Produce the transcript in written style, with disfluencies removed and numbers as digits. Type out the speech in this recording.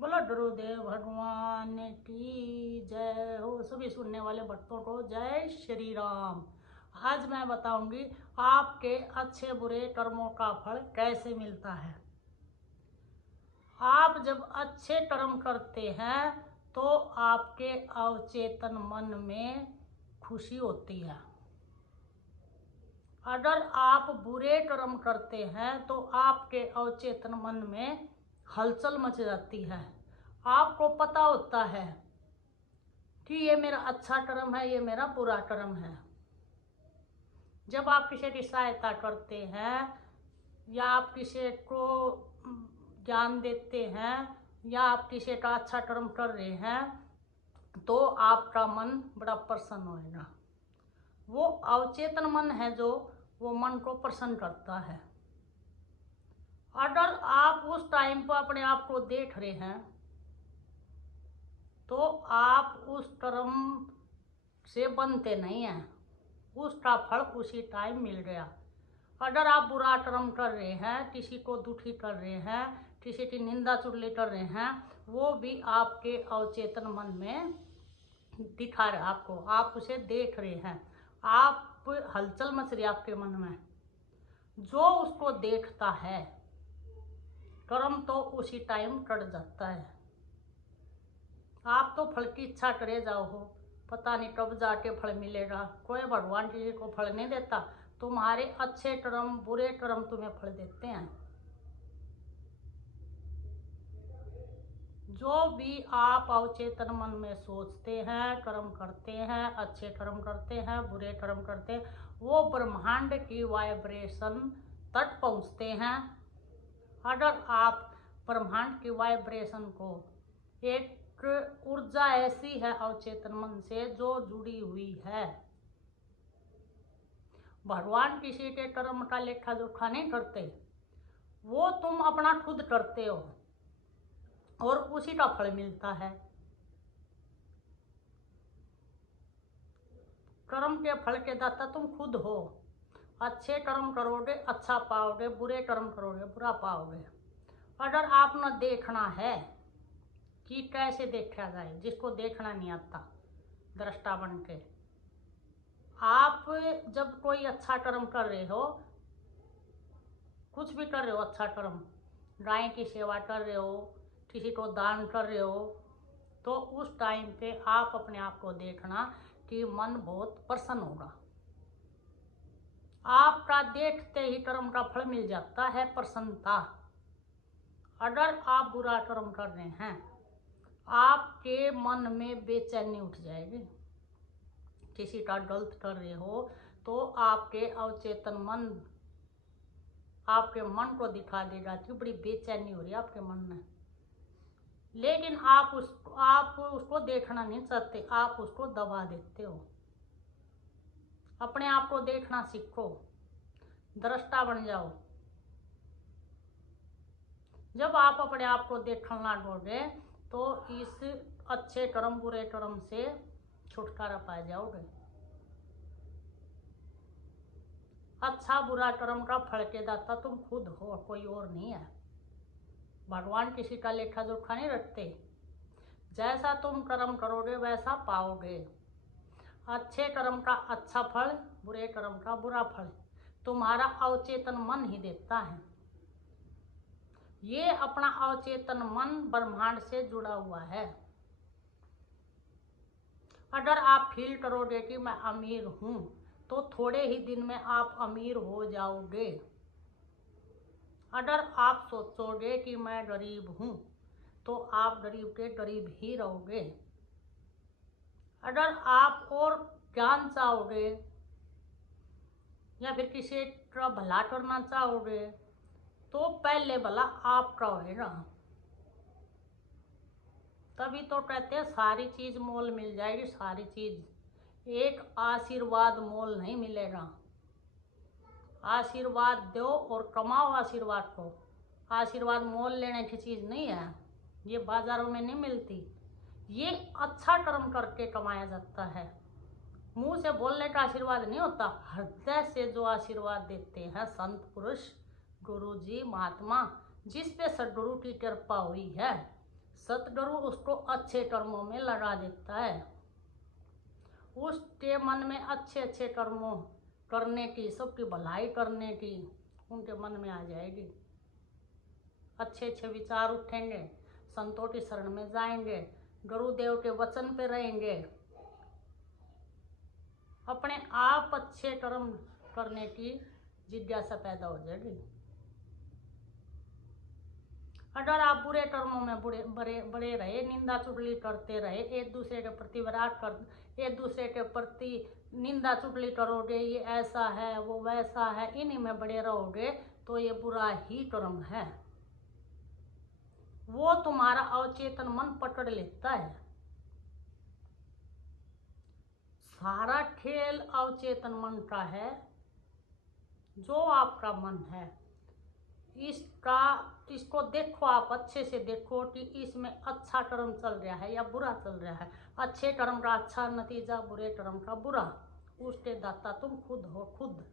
बोलो गुरुदेव भगवान की जय हो। सभी सुनने वाले भक्तों को जय श्री राम। आज मैं बताऊंगी आपके अच्छे बुरे कर्मों का फल कैसे मिलता है। आप जब अच्छे कर्म करते हैं तो आपके अवचेतन मन में खुशी होती है। अगर आप बुरे कर्म करते हैं तो आपके अवचेतन मन में हलचल मच जाती है। आपको पता होता है कि ये मेरा अच्छा कर्म है, ये मेरा बुरा कर्म है। जब आप किसी की सहायता करते हैं या आप किसी को ज्ञान देते हैं या आप किसी का अच्छा कर्म कर रहे हैं तो आपका मन बड़ा प्रसन्न होएगा। वो अवचेतन मन है जो वो मन को प्रसन्न करता है। अगर आप उस टाइम पर अपने आप को देख रहे हैं तो आप उस कर्म से बनते नहीं हैं, उसका फल उसी टाइम मिल गया। अगर आप बुरा कर्म कर रहे हैं, किसी को दुखी कर रहे हैं, किसी की निंदा चुगली कर रहे हैं, वो भी आपके अवचेतन मन में दिखा रहे आपको, आप उसे देख रहे हैं, आप हलचल मच रही आपके मन में। जो उसको देखता है कर्म तो उसी टाइम कट जाता है। आप तो फल की इच्छा करे जाओ हो, पता नहीं कब जाके फल मिलेगा। कोई भगवान किसी को फल नहीं देता, तुम्हारे अच्छे कर्म बुरे कर्म तुम्हें फल देते हैं। जो भी आप अवचेतन मन में सोचते हैं, कर्म करते हैं, अच्छे कर्म करते हैं, बुरे कर्म करते हैं, वो ब्रह्मांड की वाइब्रेशन तक पहुंचते हैं। अगर आप ब्रह्मांड की वाइब्रेशन को, एक ऊर्जा ऐसी है अवचेतन मन से जो जुड़ी हुई है। भगवान किसी के कर्म का लेखा जोखा नहीं करते, वो तुम अपना खुद करते हो और उसी का फल मिलता है। कर्म के फल के दाता तुम खुद हो। अच्छे कर्म करोगे अच्छा पाओगे, बुरे कर्म करोगे बुरा पाओगे। अगर आप न देखना है कि कैसे देखा जाए, जिसको देखना नहीं आता दृष्टा बन के, आप जब कोई अच्छा कर्म कर रहे हो, कुछ भी कर रहे हो अच्छा कर्म, गाय की सेवा कर रहे हो, किसी को दान कर रहे हो, तो उस टाइम पे आप अपने आप को देखना कि मन बहुत प्रसन्न होगा। आपका देखते ही कर्म का फल मिल जाता है, प्रसन्नता। अगर आप बुरा कर्म कर रहे हैं, आपके मन में बेचैनी उठ जाएगी। किसी का गलत कर रहे हो तो आपके अवचेतन मन आपके मन को दिखा देगा कि बड़ी बेचैनी हो रही है आपके मन में। लेकिन आप उसको देखना नहीं चाहते, आप उसको दबा देते हो। अपने आप को देखना सीखो, दृष्टा बन जाओ। जब आप अपने आप को देखना लगोगे तो इस अच्छे कर्म बुरे कर्म से छुटकारा पा जाओगे। अच्छा बुरा कर्म का फल के दाता तुम खुद हो, कोई और नहीं है। भगवान किसी का लेखा जोखा नहीं रखते। जैसा तुम कर्म करोगे वैसा पाओगे। अच्छे कर्म का अच्छा फल, बुरे कर्म का बुरा फल तुम्हारा अवचेतन मन ही देता है। ये अपना अवचेतन मन ब्रह्मांड से जुड़ा हुआ है। अगर आप फील करोगे कि मैं अमीर हूं तो थोड़े ही दिन में आप अमीर हो जाओगे। अगर आप सोचोगे कि मैं गरीब हूं तो आप गरीब के गरीब ही रहोगे। अगर आप और ज्ञान चाहोगे या फिर किसी का भला करना चाहोगे तो पहले भला आपका होएगा। तभी तो कहते हैं सारी चीज मोल मिल जाएगी। सारी चीज, एक आशीर्वाद मोल नहीं मिलेगा। आशीर्वाद दो और कमाओ आशीर्वाद को। आशीर्वाद मोल लेने की चीज नहीं है, ये बाजारों में नहीं मिलती। ये अच्छा कर्म करके कमाया जाता है। मुंह से बोलने का आशीर्वाद नहीं होता, हृदय से जो आशीर्वाद देते हैं संत पुरुष, गुरु जी, महात्मा, जिस पे सदगुरु की कृपा हुई है, सतगुरु उसको अच्छे कर्मों में लगा देता है। उसके मन में अच्छे अच्छे कर्मों करने की, सबकी भलाई करने की उनके मन में आ जाएगी। अच्छे अच्छे विचार उठेंगे, संतों की शरण में जाएंगे, गुरुदेव के वचन पे रहेंगे, अपने आप अच्छे कर्म करने की जिज्ञासा पैदा हो जाएगी। अगर आप बुरे कर्मों में बड़े रहे, निंदा चुगली करते रहे, एक दूसरे के प्रति एक दूसरे के प्रति निंदा चुगली करोगे, ये ऐसा है वो वैसा है, इन्हीं में बड़े रहोगे, तो ये बुरा ही कर्म है। वो तुम्हारा अवचेतन मन पकड़ लेता है। सारा खेल अवचेतन मन का है। जो आपका मन है इसको देखो, आप अच्छे से देखो कि इसमें अच्छा कर्म चल रहा है या बुरा चल रहा है। अच्छे कर्म का अच्छा नतीजा, बुरे कर्म का बुरा, उसके दाता तुम खुद हो। खुद